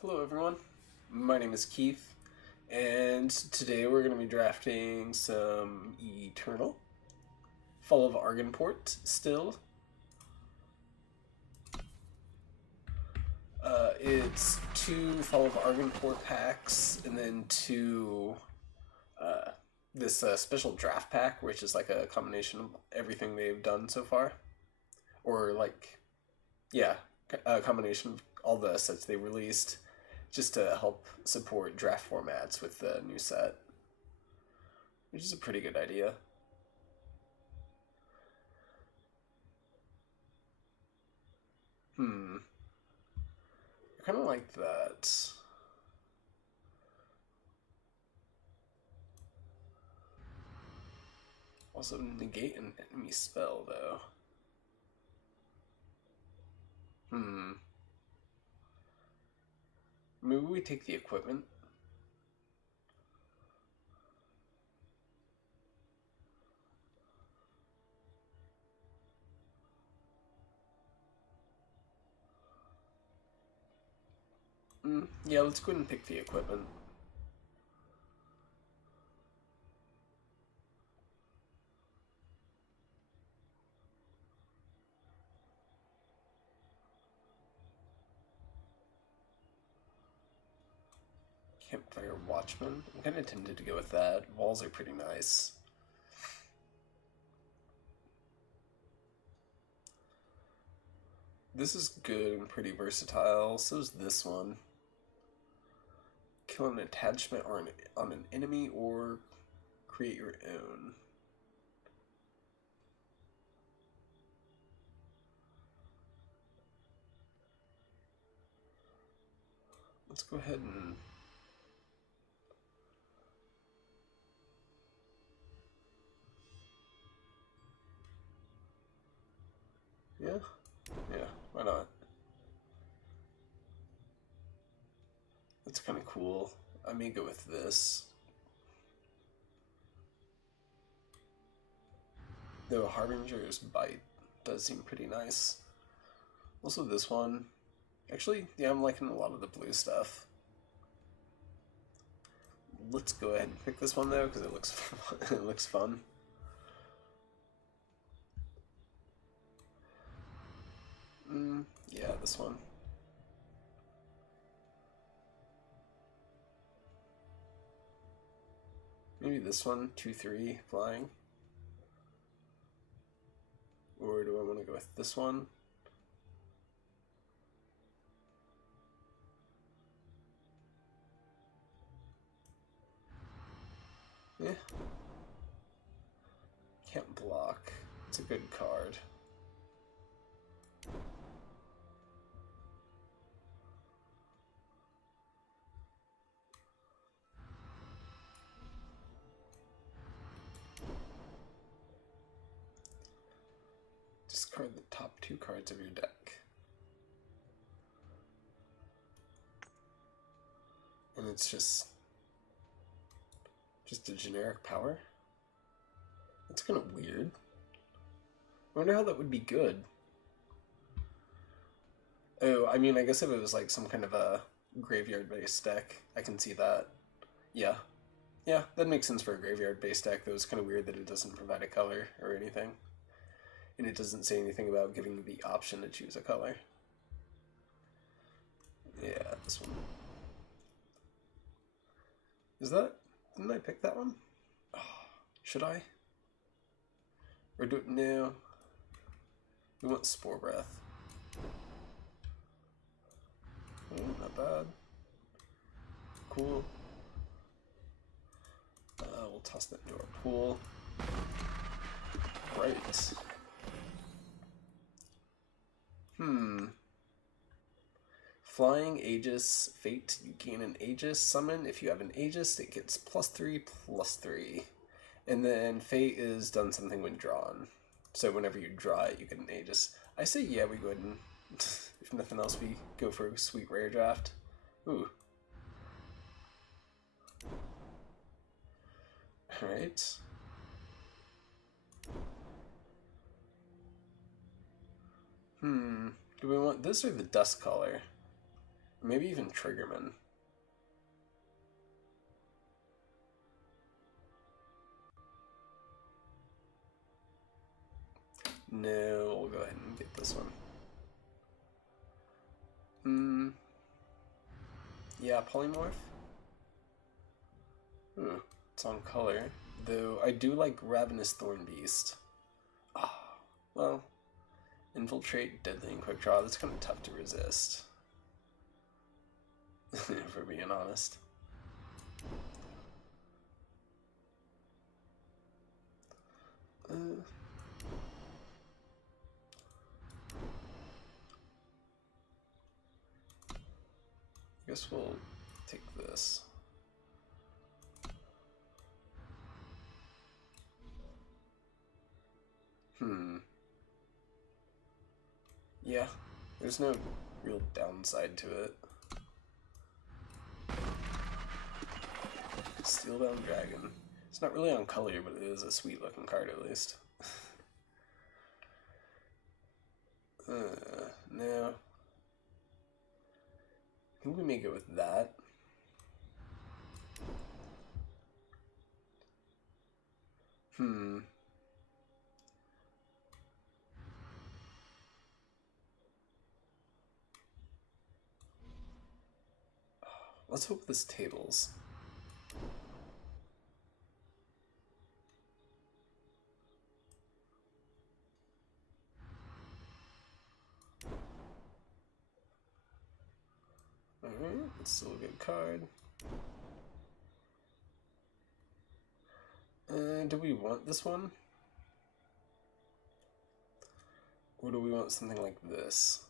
Hello everyone, my name is Keith, and today we're going to be drafting some Eternal, Fall of Argenport still. It's 2 Fall of Argenport packs, and then 2 this special draft pack, which is like a combination of everything they've done so far. Or like, yeah, a combination of all the sets they released just to help support draft formats with the new set, which is a pretty good idea. I kind of like that. Also, negate an enemy spell, though. Maybe we take the equipment. Yeah, let's go ahead and pick the equipment. Campfire Watchman. I'm kind of tempted to go with that. Walls are pretty nice. This is good and pretty versatile. So is this one. Kill an attachment on an enemy or create your own. Let's go ahead and yeah, why not? That's kind of cool. I may go with this. Though Harbinger's Bite does seem pretty nice. Also this one. Actually, yeah, I'm liking a lot of the blue stuff. Let's go ahead and pick this one though, because it looks it looks fun. Yeah, this one. Maybe this one, 2/3 flying. Or do I want to go with this one? Yeah. Can't block. It's a good card. Discard the top 2 cards of your deck. And it's just a generic power? That's kind of weird. I wonder how that would be good. Oh, I mean, I guess if it was like some kind of a graveyard-based deck, I can see that. Yeah. Yeah, that makes sense for a graveyard-based deck, though it's kind of weird that it doesn't provide a color or anything. And it doesn't say anything about giving you the option to choose a color. Yeah, this one. Is that... Didn't I pick that one? Oh, should I? Or do it now? We want Spore Breath. Oh, not bad. Cool. We'll toss that into our pool. Right. Flying Aegis Fate. You gain an Aegis summon. If you have an Aegis, it gets +3/+3. And then Fate is done something when drawn. So whenever you draw it, you get an Aegis. I say yeah, we go ahead and, if nothing else, we go for a sweet rare draft. Ooh. Alright. Do we want this or the dust color? Maybe even Triggerman. No, we'll go ahead and get this one. Yeah, Polymorph. It's on color. Though I do like Ravenous Thornbeast. Ah, well, Infiltrate, Deadly, and Quick Draw. That's kind of tough to resist. If we're being honest. I guess we'll take this. Yeah, there's no real downside to it. Steelbound Dragon. It's not really on color, but it is a sweet looking card at least. No. I think we may go with that. Let's hope this tables. Alright, it's still a good card. Do we want this one? Or do we want something like this?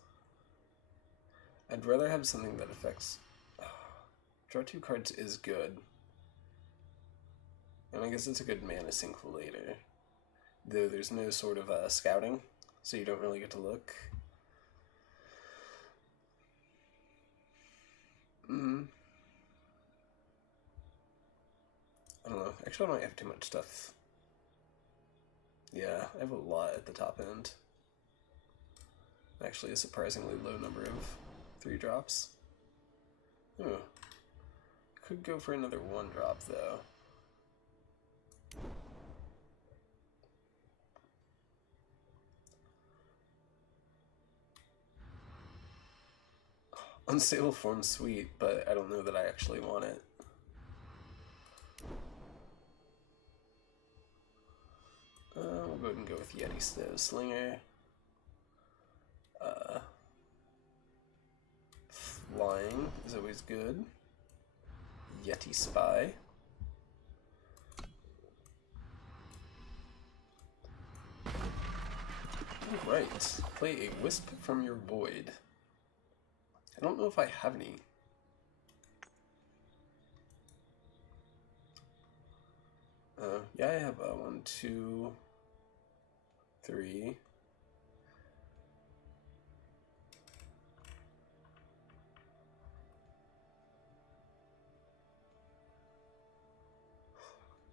I'd rather have something that affects... Draw 2 cards is good. And I guess it's a good mana sink later. Though there's no sort of scouting, so you don't really get to look. I don't know. Actually, I might have too much stuff. Yeah, I have a lot at the top end. Actually, a surprisingly low number of 3-drops. Oh. Could go for another 1-drop, though. Unstable Form sweet, but I don't know that I actually want it. We'll go ahead and go with Yeti Stove Slinger. Flying is always good. Yeti Spy. Alright, play a Wisp from your Void. I don't know if I have any. Yeah, I have 1, 2, 3.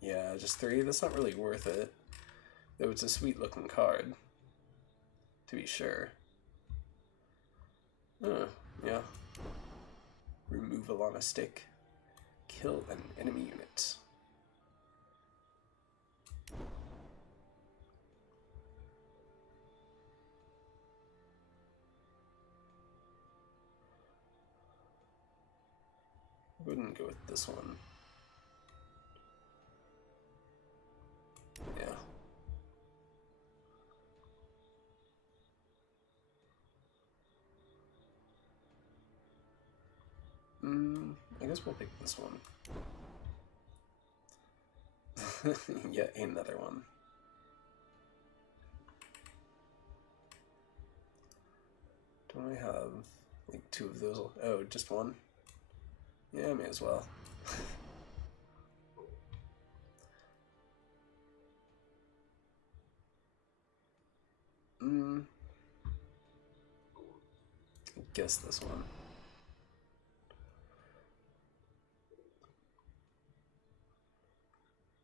Yeah, just 3. That's not really worth it. Though it's a sweet looking card. To be sure. Yeah. Removal on a stick. Kill an enemy unit. Wouldn't go with this one. Yeah. I guess we'll pick this one. Yet another one. Don't I have like 2 of those? Oh, just one? Yeah, I may as well. I guess this one.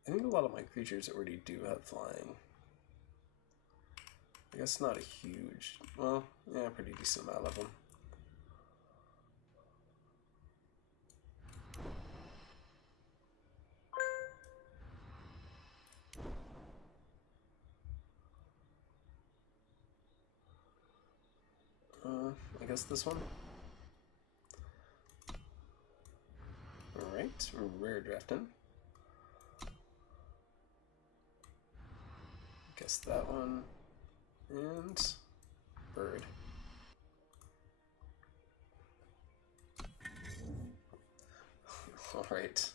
I think a lot of my creatures already do have flying. I guess not a huge, well, yeah, pretty decent amount of them. I guess this one. Alright, rare drafting. Guess that one. And bird. Alright.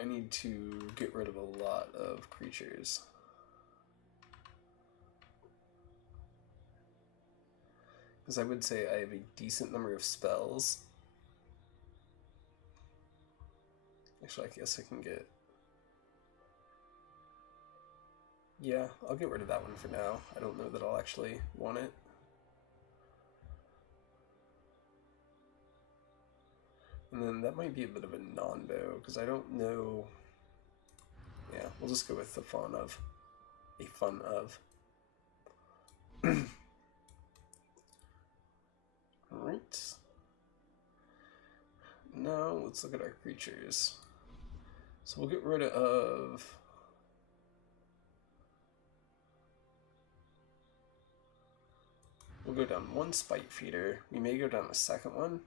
I need to get rid of a lot of creatures. Because I would say I have a decent number of spells. Actually, I guess I can get... Yeah, I'll get rid of that one for now. I don't know that I'll actually want it. And then that might be a bit of a non-bow, because I don't know... Yeah, we'll just go with the fun of. A fun of. Alright. Now, let's look at our creatures. So we'll get rid of... We'll go down one Spite Feeder. We may go down a second one.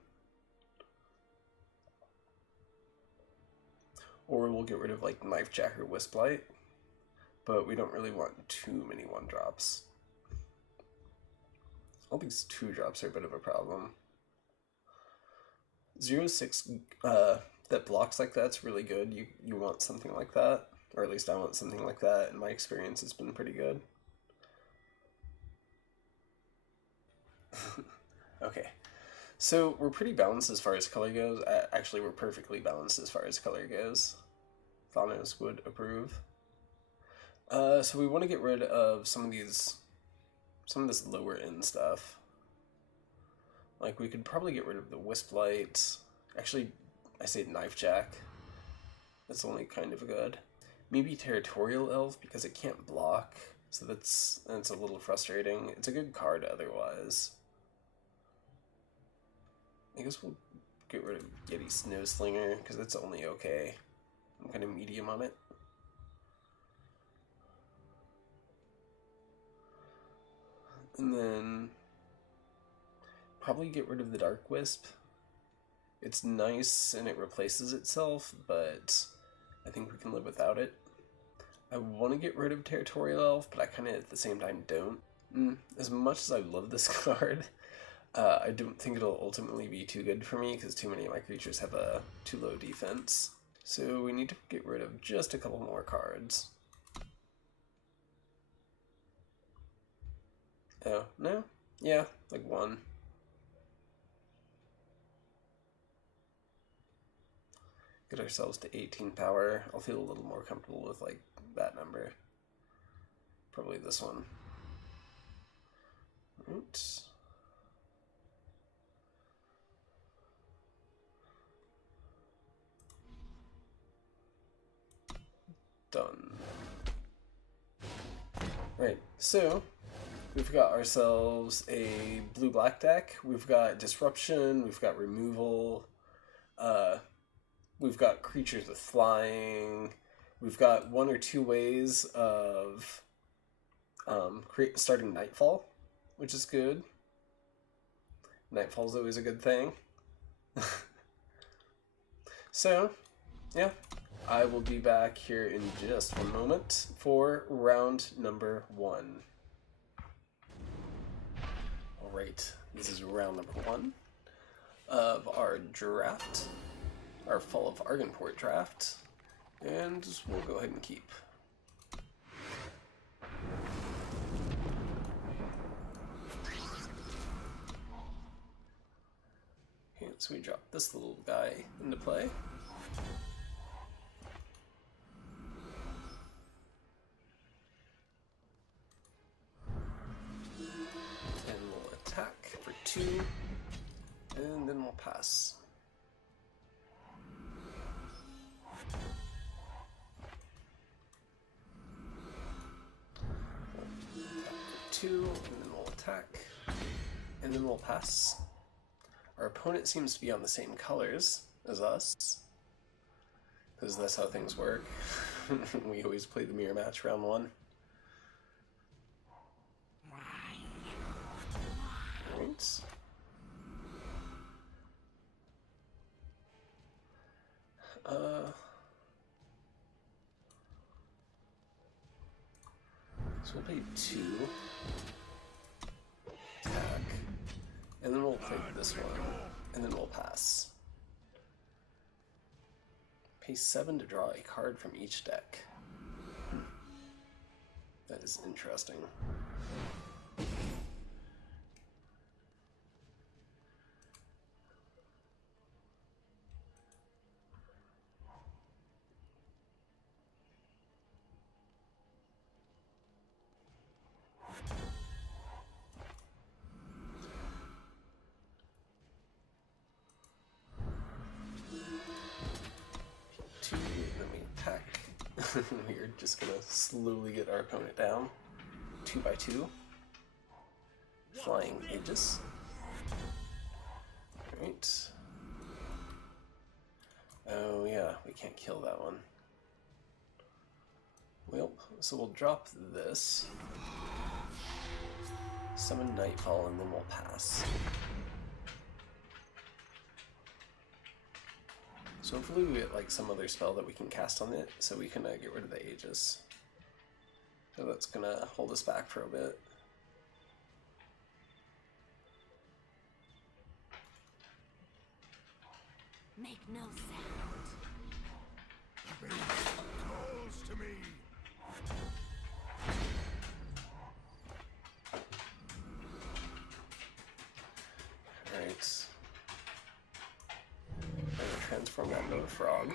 Or we'll get rid of like Knife Jack or Wisp Light. But we don't really want too many 1-drops. All these 2-drops are a bit of a problem. 0/6 that blocks like that's really good. You want something like that. Or at least I want something like that. In my experience, it's been pretty good. Okay. So we're pretty balanced as far as color goes. Actually, we're perfectly balanced as far as color goes. Thanos would approve. So we want to get rid of some of this lower end stuff. Like we could probably get rid of the Wisp Light. Actually, I say Knife Jack. That's only kind of good. Maybe Territorial Elf because it can't block. So that's a little frustrating. It's a good card otherwise. I guess we'll get rid of Yeti Snowslinger because it's only okay. I'm kind of medium on it. And then probably get rid of the Dark Wisp. It's nice and it replaces itself, but I think we can live without it. I want to get rid of Territorial Elf, but I kind of at the same time don't. As much as I love this card, I don't think it'll ultimately be too good for me because too many of my creatures have a too low defense. So we need to get rid of just a couple more cards. Oh, no? Yeah, like one. Get ourselves to 18 power. I'll feel a little more comfortable with like that number. Probably this one. Right. Done. Right, so we've got ourselves a blue-black deck. We've got Disruption, we've got Removal, we've got creatures with flying, we've got 1 or 2 ways of starting Nightfall, which is good. Nightfall's always a good thing. So, yeah. I will be back here in just one moment for round number 1. Alright, this is round number 1 of our draft, our Fall of Argenport draft, and we'll go ahead and keep. Okay, so we drop this little guy into play. Attack for 2, and then we'll pass. We'll attack for 2, and then we'll attack, and then we'll pass. Our opponent seems to be on the same colors as us, because that's how things work. We always play the mirror match round 1. Right. So we'll pay 2. Attack. And then we'll play this one. And then we'll pass. Pay 7 to draw a card from each deck. That is interesting. Then we attack. We're just gonna slowly get our opponent down. 2 by 2. Flying Aegis. Alright. Oh yeah, we can't kill that one. Well, so we'll drop this. Summon Nightfall and then we'll pass. So hopefully we get like some other spell that we can cast on it so we can get rid of the Aegis. So that's gonna hold us back for a bit. Make no sound. The beast calls to me. Alright. I'm gonna transform that into a frog.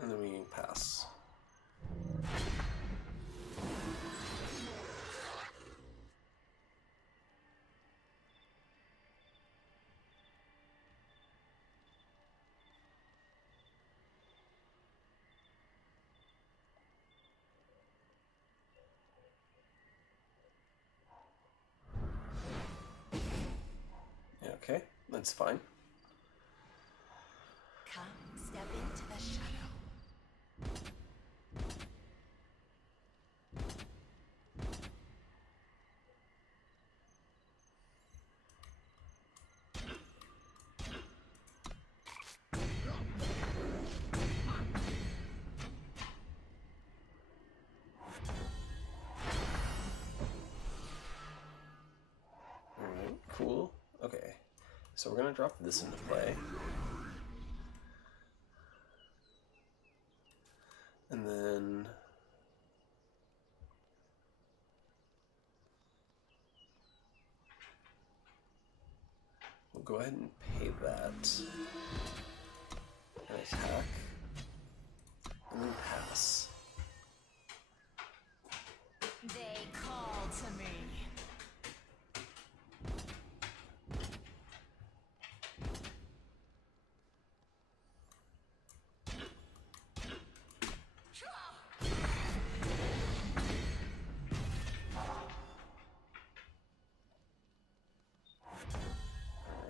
And then we pass. Okay, that's fine. Come, step into the shadow. Alright, cool. Okay, so we're gonna drop this into play. And then we'll go ahead and pay that. And attack. And then pass. They call to me.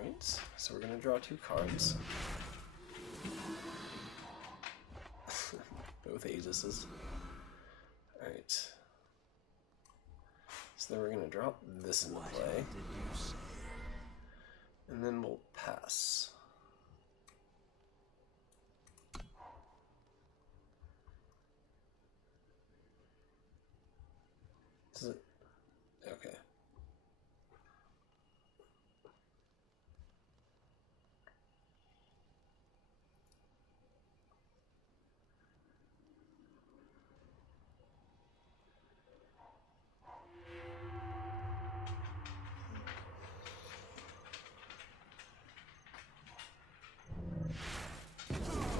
Alright, so we're gonna draw 2 cards. Both Aegises. Alright. So then we're gonna drop this into play. And then we'll pass. Does it? Okay.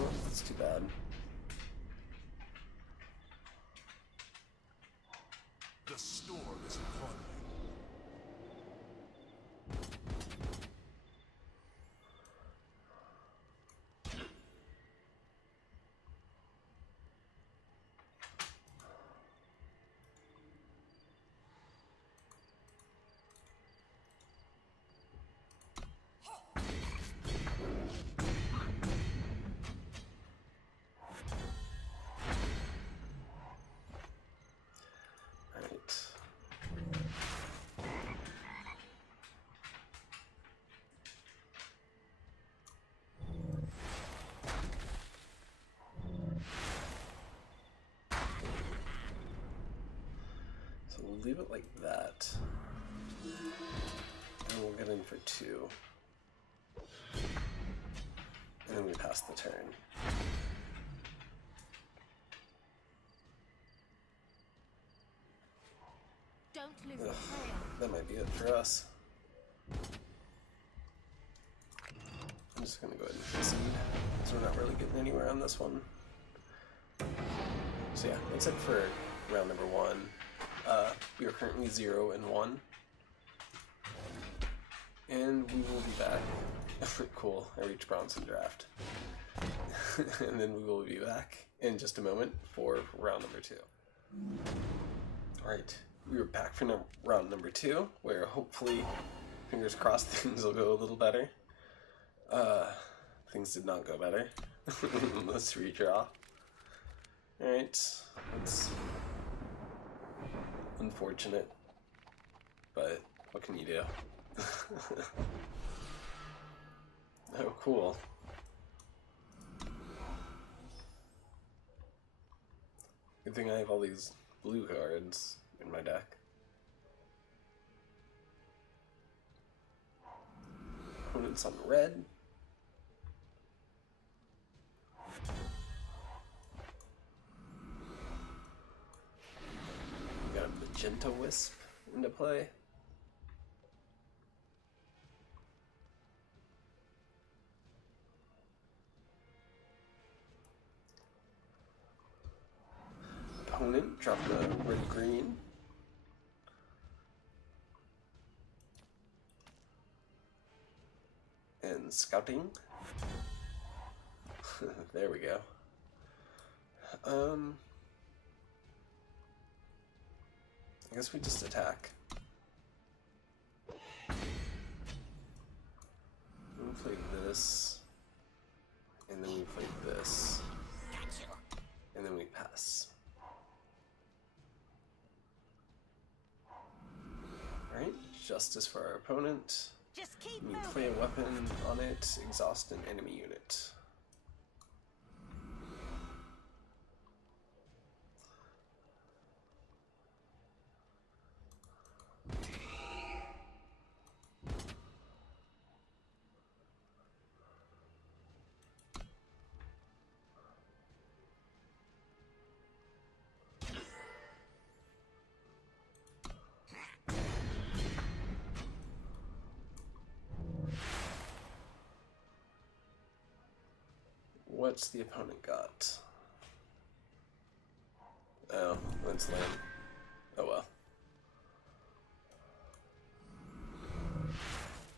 Oh, that's too bad. The storm is upon me. leave it like that. And we'll get in for 2. And then we pass the turn. Don't lose the Ugh, trail. that might be it for us. I'm just gonna go ahead and concede, because we're not really getting anywhere on this one. So yeah, that's it for round number 1. We are currently 0-1. And we will be back. Cool, I reached Bronson Draft. And then we will be back in just a moment for round number 2. Alright, we are back for round number 2, where hopefully, fingers crossed, things will go a little better. Things did not go better. Let's redraw. Alright, that's unfortunate, but what can you do? Oh, cool. Good thing I have all these blue cards in my deck. Opponent's on red. We got a magenta wisp into play. Opponent dropping a red-green. And scouting. There we go. I guess we just attack. We play this, and then we play this, and then we pass. Alright, justice for our opponent. Just keep We moving. play a weapon on it, exhaust an enemy unit. What's the opponent got? Oh, that's lame. Oh well.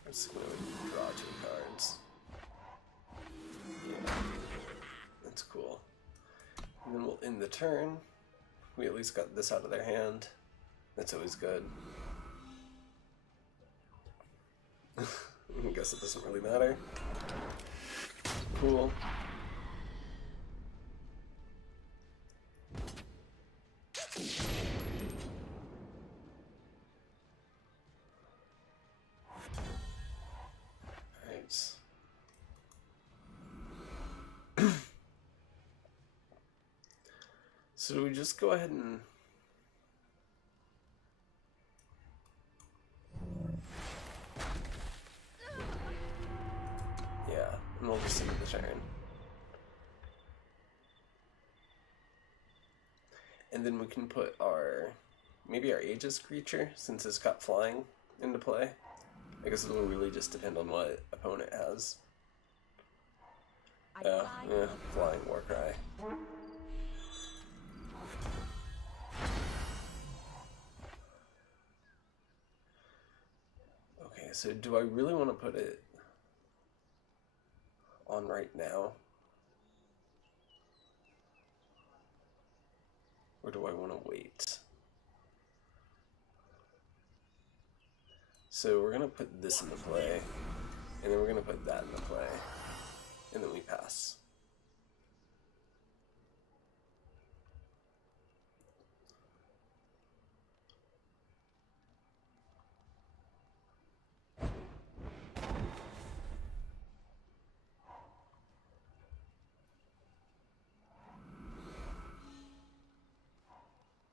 I'm just gonna draw 2 cards. Yeah, that's cool. And then we'll end the turn. We at least got this out of their hand. That's always good. I guess it doesn't really matter. Cool. Alright. So do we just go ahead and... Yeah, and we'll just end the turn. And then we can put our... maybe our Aegis creature, since it's got flying, into play. I guess it'll really just depend on what opponent has. Yeah, flying Warcry. Okay, so do I really want to put it on right now? Or do I want to wait? So we're going to put this into play, and then we're going to put that into play, and then we pass.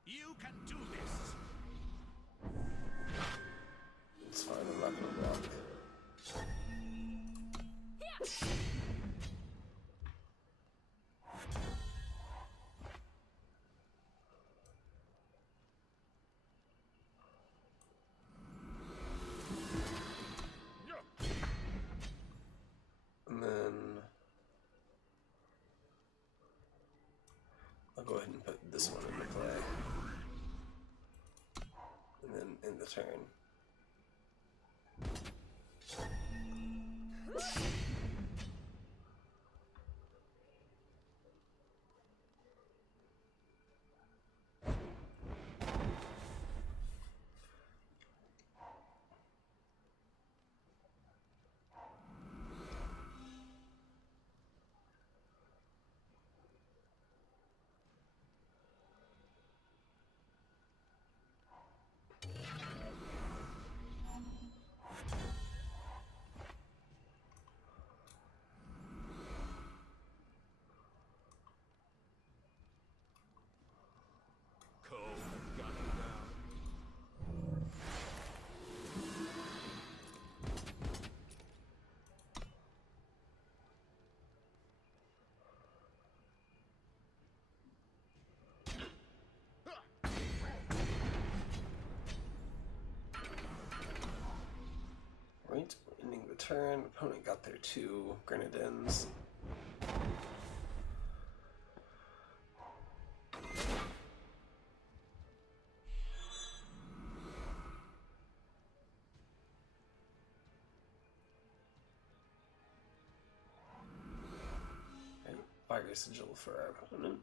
You can do this. go ahead and put this one into play. And then end the turn. Right, ending the turn. Opponent got their 2 grenadines. Fire Sigil for our opponent.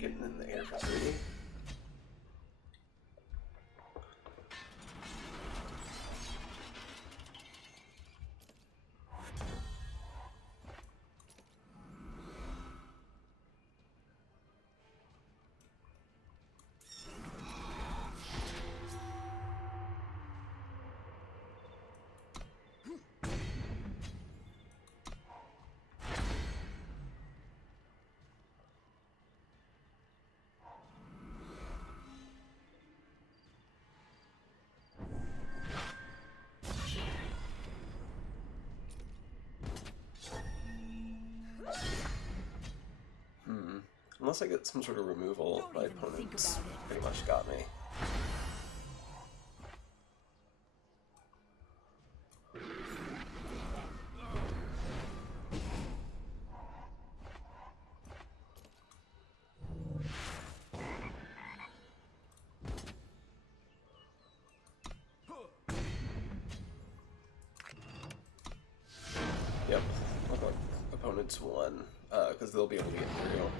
Getting in the air for 3. Unless I get some sort of removal, my opponent's pretty much got me. Yep, look like opponents won, because they'll be able to get through.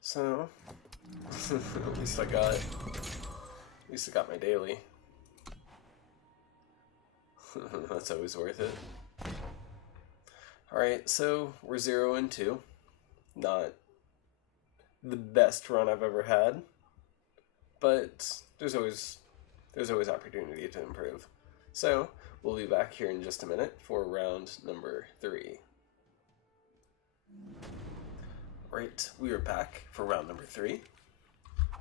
So, at least I got my daily. That's always worth it. Alright, so we're 0-2. Not the best run I've ever had, but there's always opportunity to improve. So, we'll be back here in just a minute for round number 3. Right, we are back for round number 3.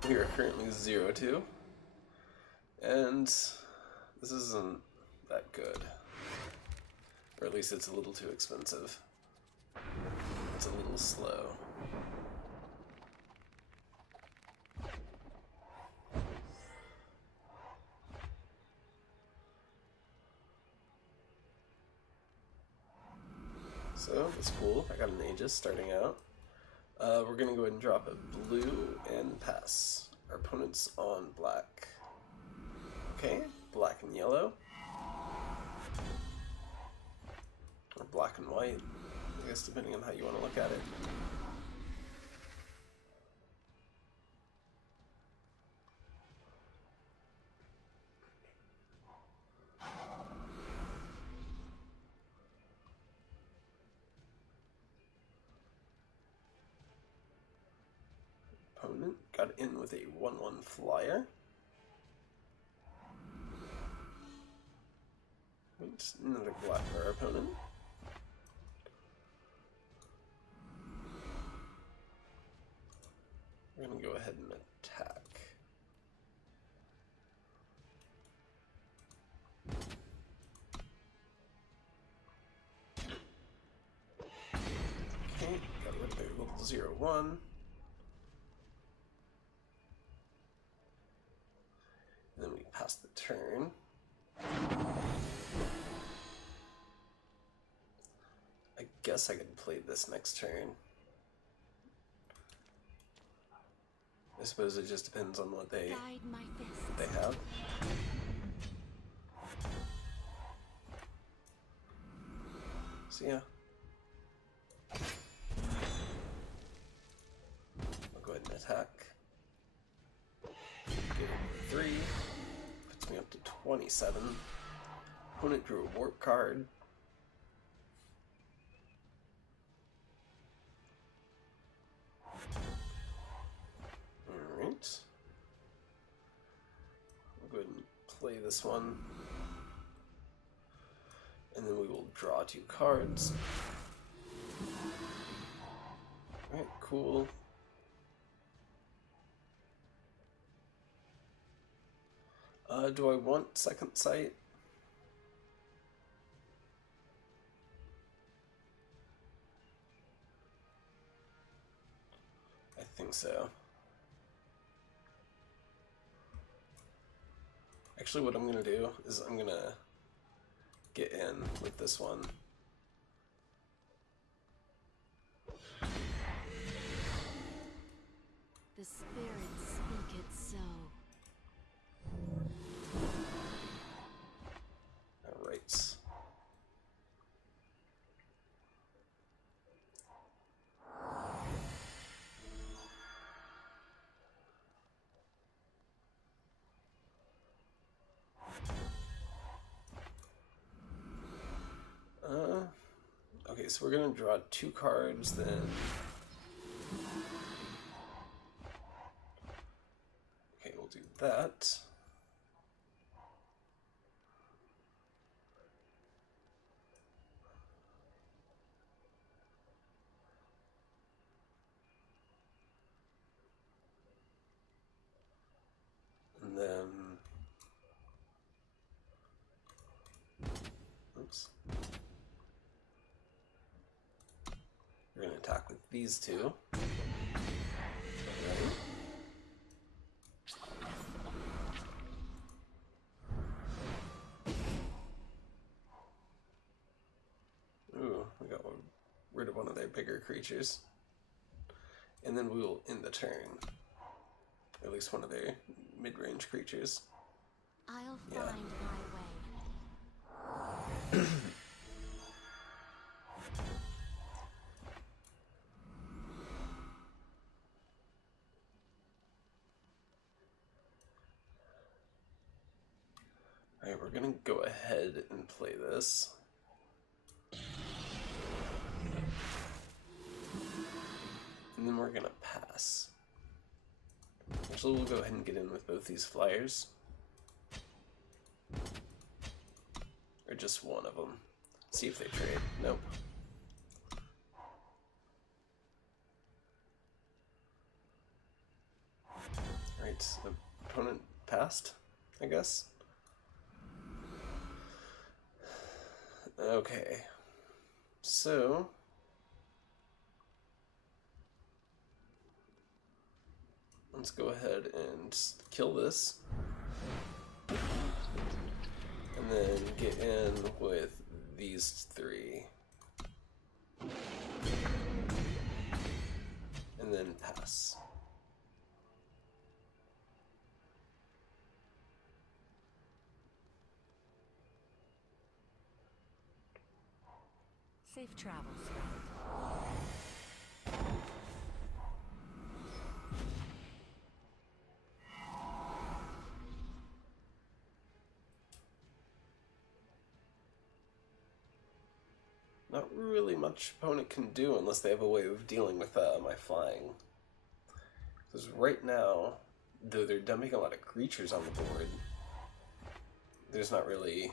We are currently 0-2. And this isn't that good. Or at least it's a little too expensive. It's a little slow. So, that's cool. I got an Aegis starting out. We're going to go ahead and drop a blue and pass. Our opponent's on black. Okay, black and yellow. Or black and white, I guess, depending on how you want to look at it. Opponent got in with a 1/1 flyer. Just another black for our opponent. We're going to go ahead and attack. Okay, got rid of a little 0/1. And then we pass the turn. guess I could play this next turn. I suppose it just depends on what they Guide my fist. have. So yeah. I'll go ahead and attack. Give it 3. Puts me up to 27. Opponent drew a warp card. Alright. I'll go ahead and play this one. And then we will draw 2 cards. Alright, cool. Do I want second sight? I think so. Actually, what I'm gonna do is I'm gonna get in with this one. The spirits speak it so. Alright. Okay, so we're gonna draw 2 cards then. Okay, we'll do that. And then, oops. We're going to attack with these 2. Ready? Ooh, we got rid of one of their bigger creatures. And then we will end the turn. At least one of their mid-range creatures. I'll Yeah. find my way. Alright, we're gonna go ahead and play this. And then we're gonna pass. Actually, we'll go ahead and get in with both these flyers. Or just one of them. See if they trade. Nope. Alright, so opponent passed, I guess. Okay. So let's go ahead and kill this. And then get in with these 3. And then pass. Safe travels. Not really much opponent can do unless they have a way of dealing with my flying. Because right now, though they're dumping a lot of creatures on the board, there's not really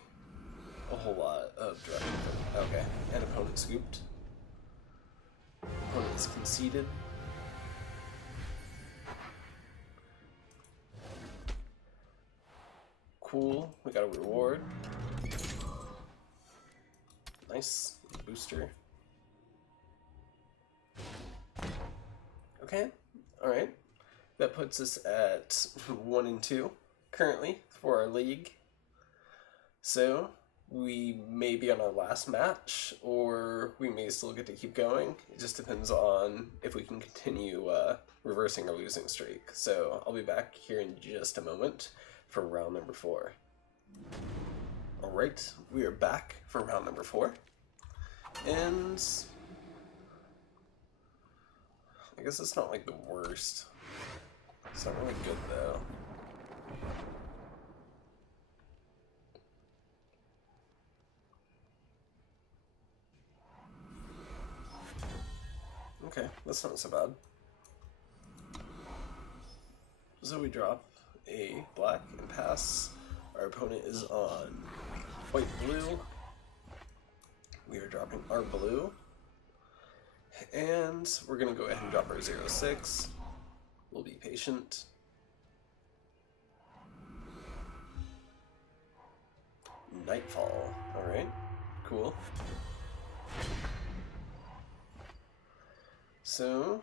a whole lot of direction. Okay, and opponent scooped. Opponent is conceded. Cool, we got a reward. Nice booster. Okay, alright. That puts us at 1 and 2 currently for our league. So, we may be on our last match, or we may still get to keep going. It just depends on if we can continue reversing our losing streak. So I'll be back here in just a moment for round number 4. Alright, we are back for round number 4. And I guess it's not like the worst. It's not really good though. Okay, that's not so bad. So we drop a black and pass. Our opponent is on white blue. We are dropping our blue. And we're going to go ahead and drop our 0-6. We'll be patient. Nightfall. Alright, cool. So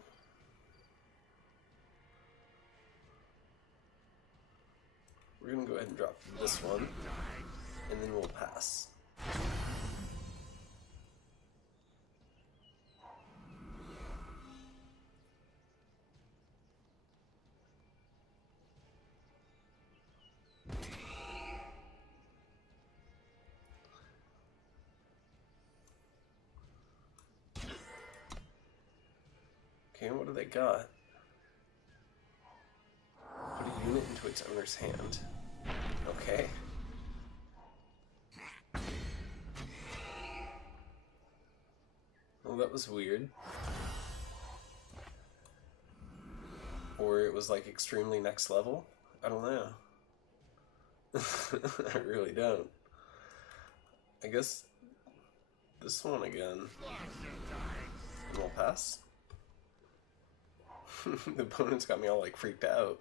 we're going to go ahead and drop this one, and then we'll pass. Okay, what do they got? Put a unit into its owner's hand. Okay. Well, that was weird. Or it was like extremely next level? I don't know. I really don't. I guess this one again. And we'll pass. The opponent's got me all like freaked out.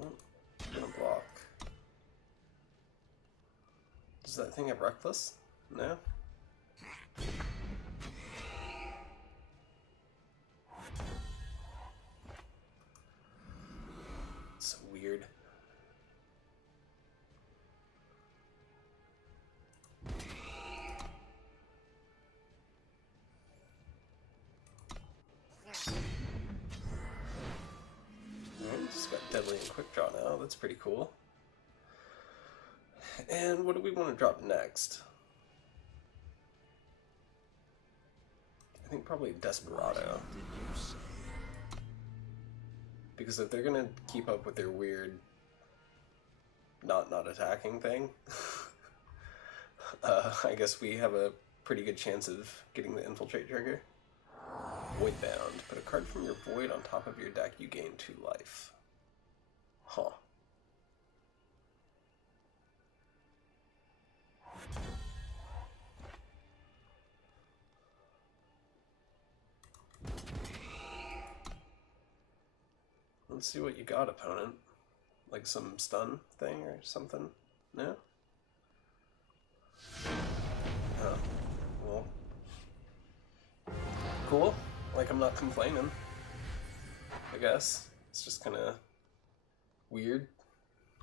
Oh, I'm gonna block. Does that thing have reckless? No? It's so weird. Just got deadly and quick draw now. That's pretty cool. And what do we want to drop next? I think probably Desperado. Because if they're gonna keep up with their weird not attacking thing, I guess we have a pretty good chance of getting the infiltrate trigger. Voidbound. Put a card from your void on top of your deck, you gain 2 life. Huh. Let's see what you got, opponent. Like some stun thing or something? No? Oh. Well. Cool. Like, I'm not complaining. I guess. It's just kinda weird,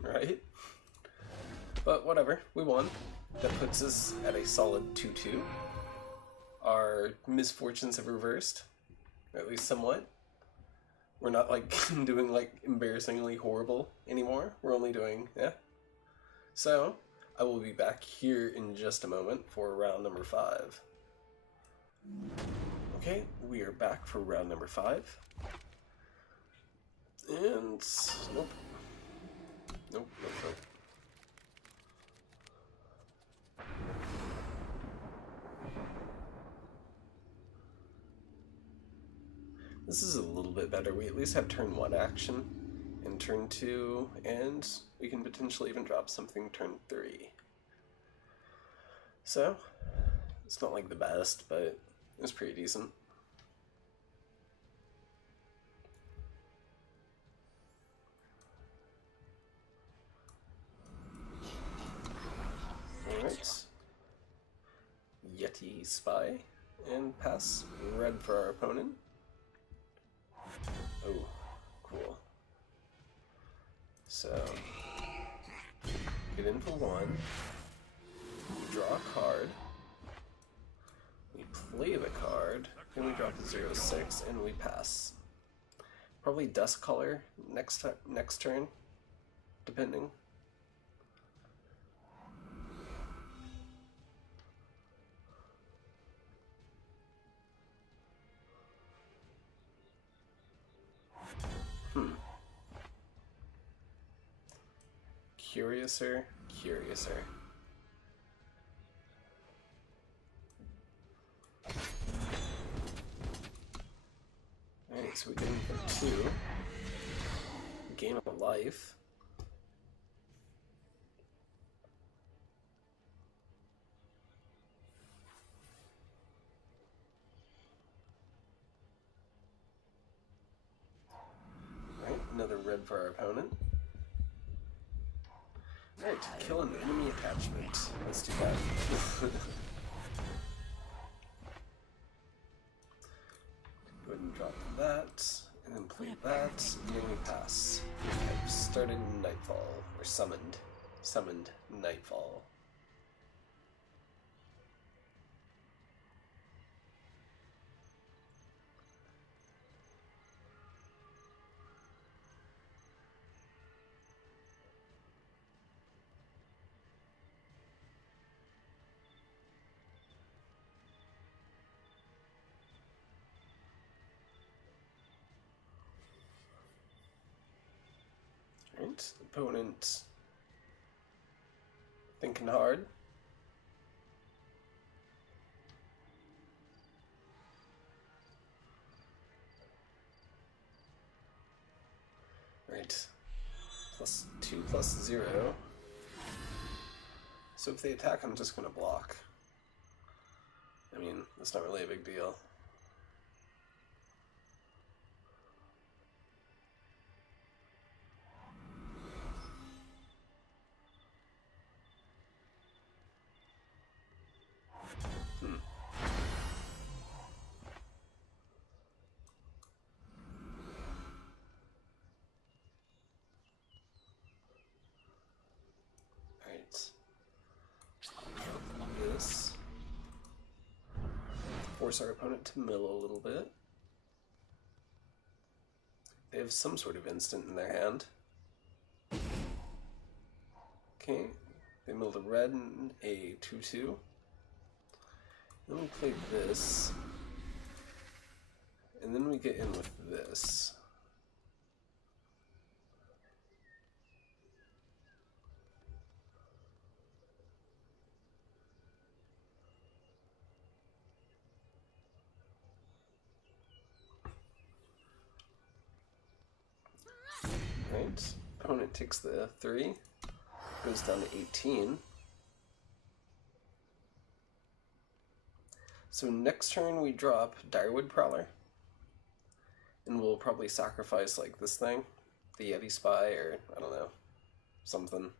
right? But whatever, we won. That puts us at a solid 2-2. Our misfortunes have reversed, or at least somewhat. We're not like doing like embarrassingly horrible anymore. We're only doing, yeah. So, I will be back here in just a moment for round number 5. Okay, we are back for round number 5. And nope. Nope. This is a little bit better. We at least have turn 1 action and turn 2, and we can potentially even drop something turn 3. So, it's not like the best, but it's pretty decent. Alright. Yeti Spy, and pass red for our opponent. Oh, cool. So, get in for 1. We draw a card. We play the card. Then we drop a 0/6 and we pass. Probably Dust Color next turn, depending. Curiouser. Alright, so we get in for 2. Gain a life. Alright, another red for our opponent. Alright, kill an enemy attachment. Let's do that. Go ahead and drop that, and then play that, and then we pass. I've started Nightfall, or summoned Nightfall. Right, opponent thinking hard. Right, +2 +0. So if they attack, I'm just gonna block. I mean, that's not really a big deal. This. Force our opponent to mill a little bit. They have some sort of instant in their hand. Okay, they milled a red and a 2/2. Then we play this. And then we get in with this. Right, opponent takes the 3, goes down to 18. So next turn we drop Direwood Prowler. And we'll probably sacrifice like this thing, the Yeti Spy, or I don't know, something.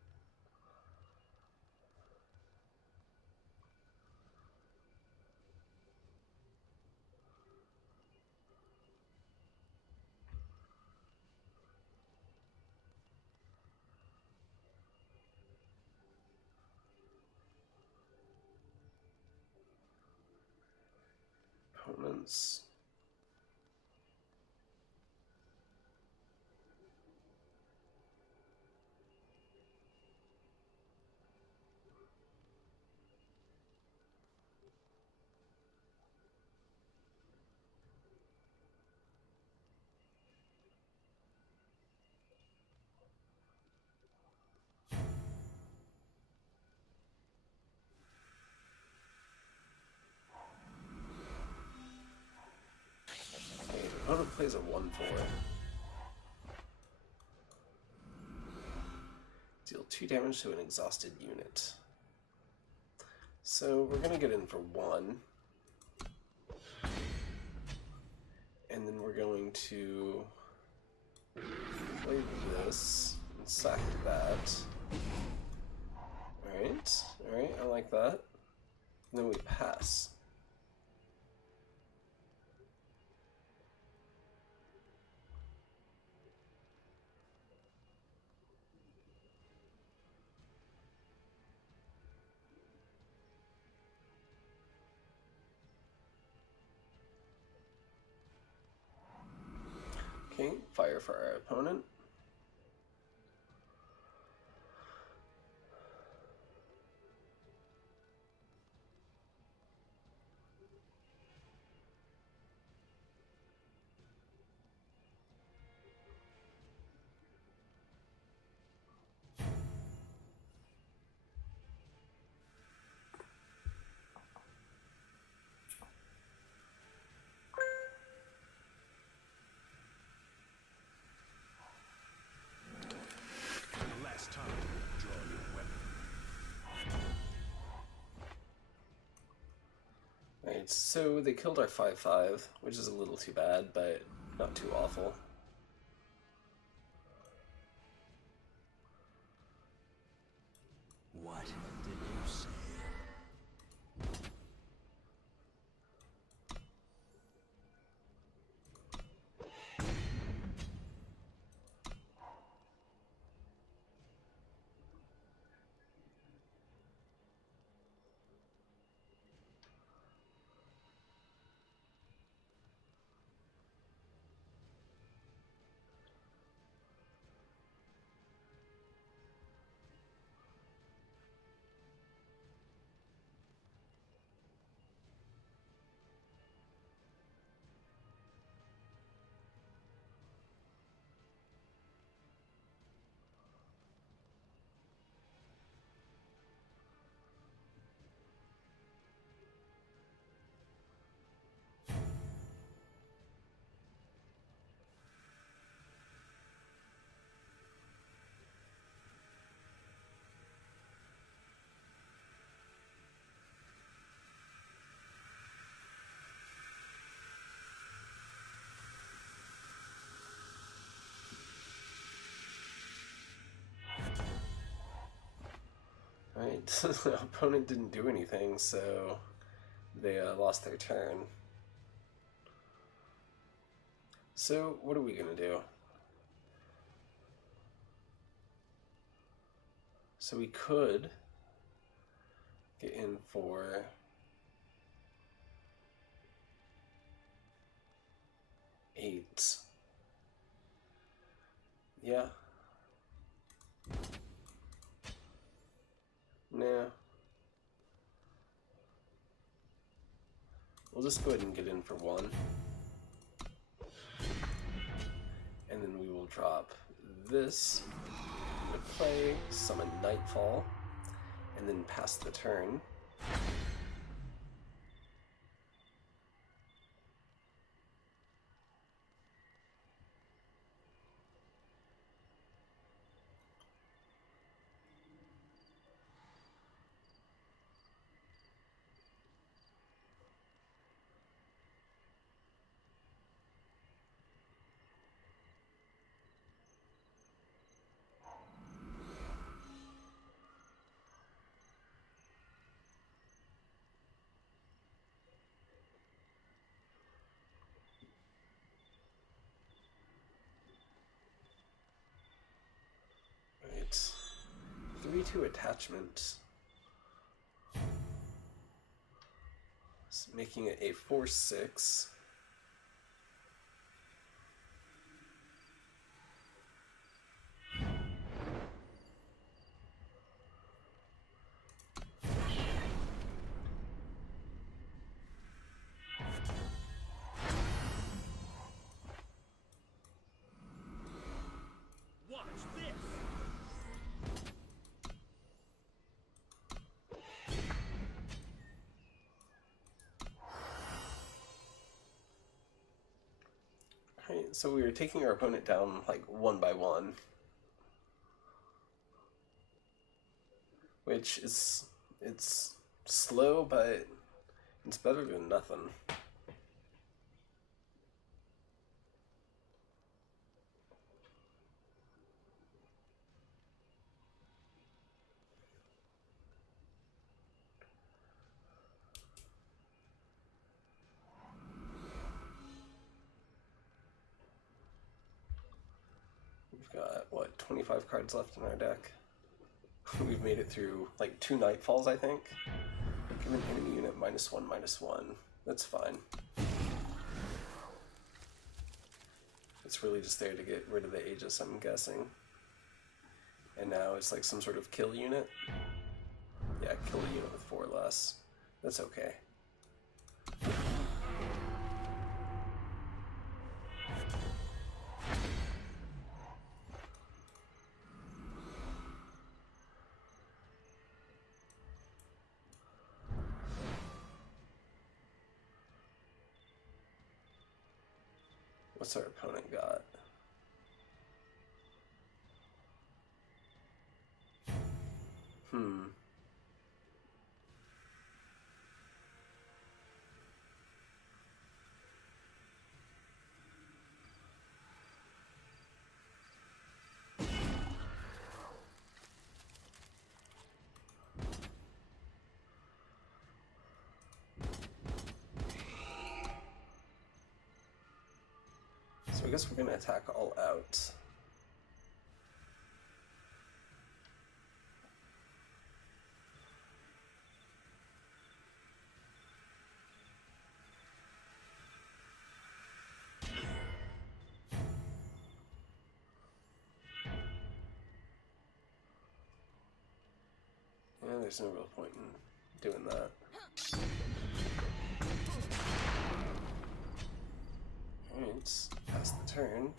Opponents. Opponent plays a 1/4. Deal 2 damage to an exhausted unit. So we're gonna get in for 1. And then we're going to play this and sack that. Alright, I like that. And then we pass. Okay, fire for our opponent. Last time, draw your weapon. Alright, so they killed our 5/5, which is a little too bad, but not too awful. What did you say? Alright, the opponent didn't do anything, so they lost their turn. So, what are we gonna do? So we could get in for eight. Yeah. Nah. We'll just go ahead and get in for 1. And then we will drop this into play, summon Nightfall, and then pass the turn. Right. 3/2 attachment. So making it a 4/6. Watch this! Right, so we are taking our opponent down like 1 by 1. Which is, it's slow, but it's better than nothing. We've got, what, 25 cards left in our deck? We've made it through, like, 2 Nightfalls, I think. Give an enemy unit -1/-1. That's fine. It's really just there to get rid of the Aegis, I'm guessing. And now it's like some sort of kill unit. Yeah, kill a unit with 4 less. That's okay. What's our opponent got? So I guess we're gonna attack all out. Yeah, there's no real point in doing that. Alright, pass the turn.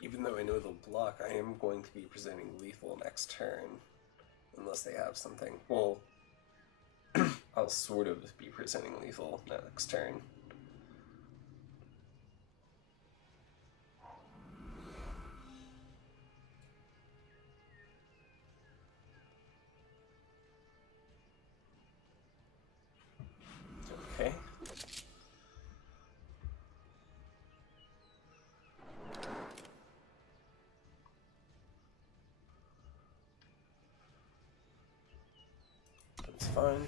Even though I know they'll block, I am going to be presenting lethal next turn. Unless they have something. Well, I'll sort of be presenting lethal next turn. Okay. That's fine.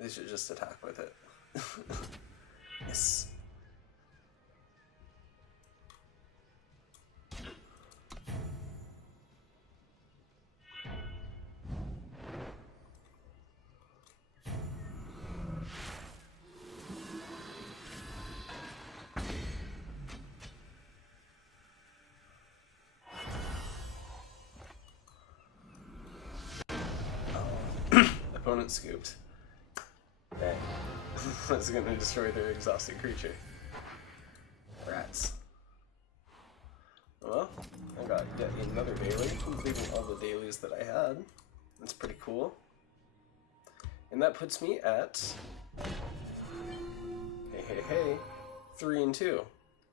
They should just attack with it. Yes. Opponent scooped. Dang. That's gonna destroy their exhausted creature. Rats. Well, I got yet another daily, completing all the dailies that I had. That's pretty cool. And that puts me at... hey, 3-2.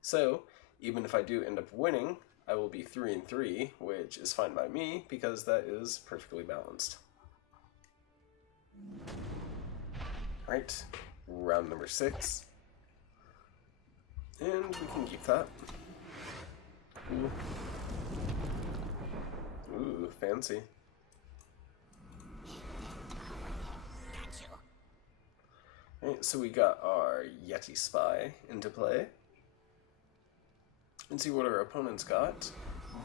So, even if I do end up winning, I will be 3-3, which is fine by me, because that is perfectly balanced. Alright, round number 6. And we can keep that. Ooh. Ooh, fancy. Alright, so we got our Yeti Spy into play. Let's see what our opponent's got.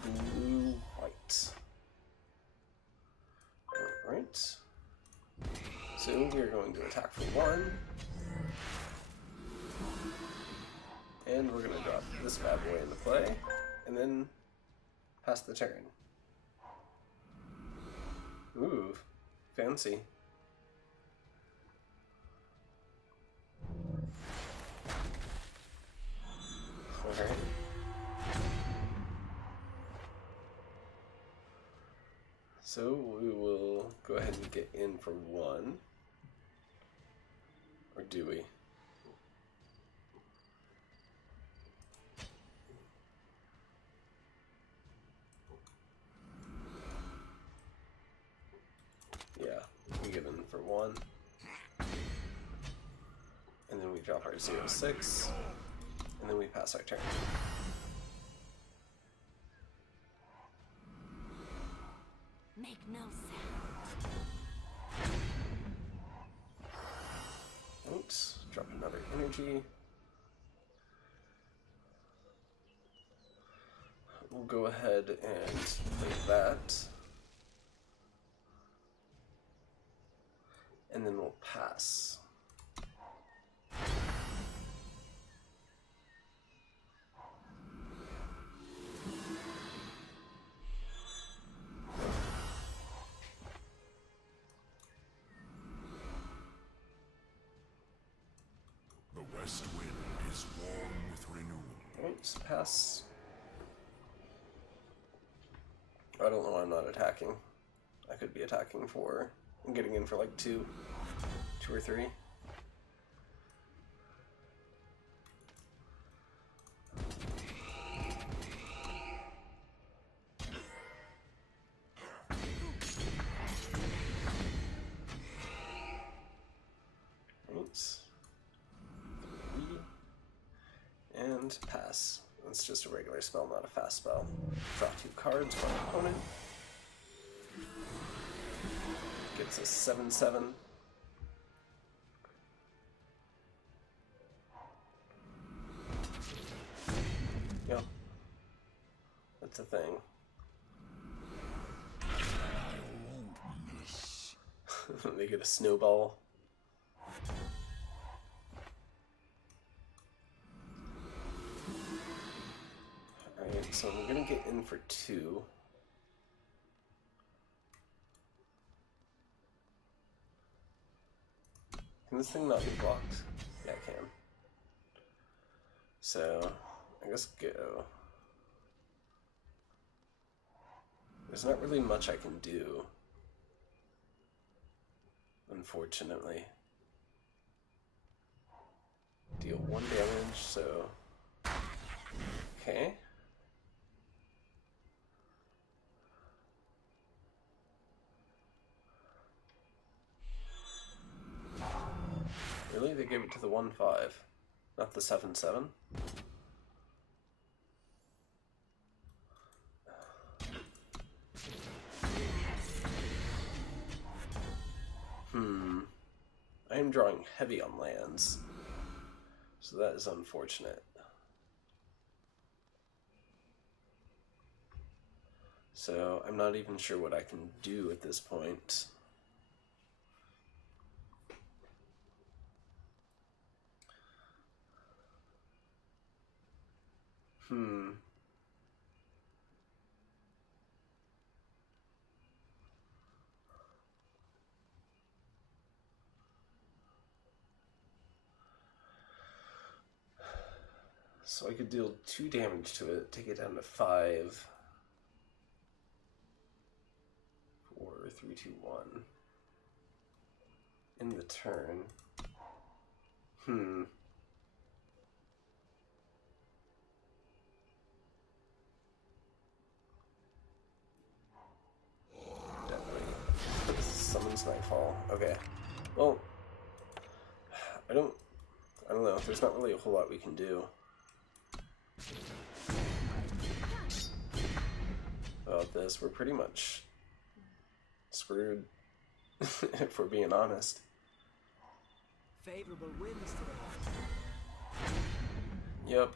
Blue, white. Alright. So we are going to attack for 1. And we're going to drop this bad boy into play. And then pass the turn. Ooh, fancy. Alright. So we will go ahead and get in for 1. Or do we? Yeah, we get in for 1. And then we drop our 0-6. And then we pass our turn. Make no sound. Oh, Alright, drop another energy. We'll go ahead and play that. And then we'll pass. The west wind is warm with renewal. Alright, pass. I don't know why I'm not attacking. I could be attacking for and getting in for like two or three. And pass. It's just a regular spell, not a fast spell. Draw 2 cards for an opponent. Gets a 7/7. Yep. That's a thing. They get a snowball. Alright, so I'm gonna get in for 2. Can this thing not be blocked? Yeah, it can. So, I guess go. There's not really much I can do, unfortunately. Deal 1 damage, so... Okay. Really? They gave it to the 1/5, not the 7/7? I am drawing heavy on lands, so that is unfortunate. So I'm not even sure what I can do at this point. So I could deal 2 damage to it, take it down to 5. 4, 3, 2, 1. In the turn. Definitely. Summons Nightfall. Okay. Well, I don't know. There's not really a whole lot we can do. About this, we're pretty much screwed, if we're being honest. Favorable winds today. Yep.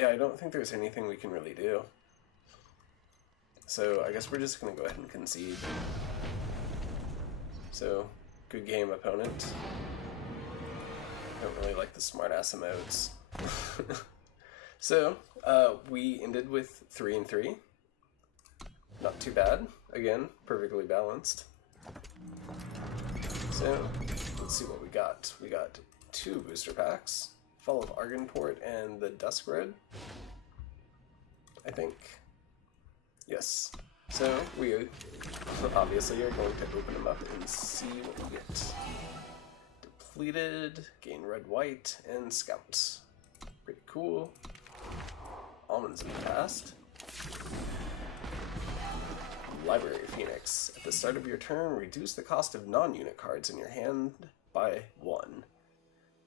I don't think there's anything we can really do. So I guess we're just gonna go ahead and concede. So, good game, opponent. I don't really like the smartass emotes. So, we ended with 3 and 3. Not too bad. Again, perfectly balanced. So, let's see what we got. We got 2 booster packs. Fall of Argenport and the Dusk Red, I think. Yes. So we obviously are going to open them up and see what we get. Depleted, gain red, white, and Scouts. Pretty cool. Almonds in the past. Library Phoenix. At the start of your turn, reduce the cost of non-unit cards in your hand by 1.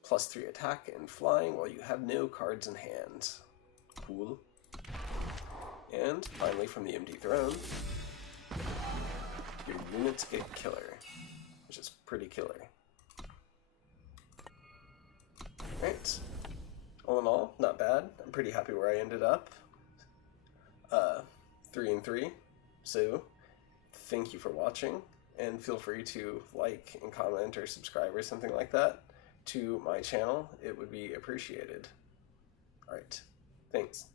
+3 attack and flying while you have no cards in hand. Cool. And finally, from the empty throne, your units get killer, which is pretty killer. Right. All in all, not bad. I'm pretty happy where I ended up. 3-3. So, thank you for watching, and feel free to like and comment or subscribe or something like that to my channel. It would be appreciated. Alright, thanks.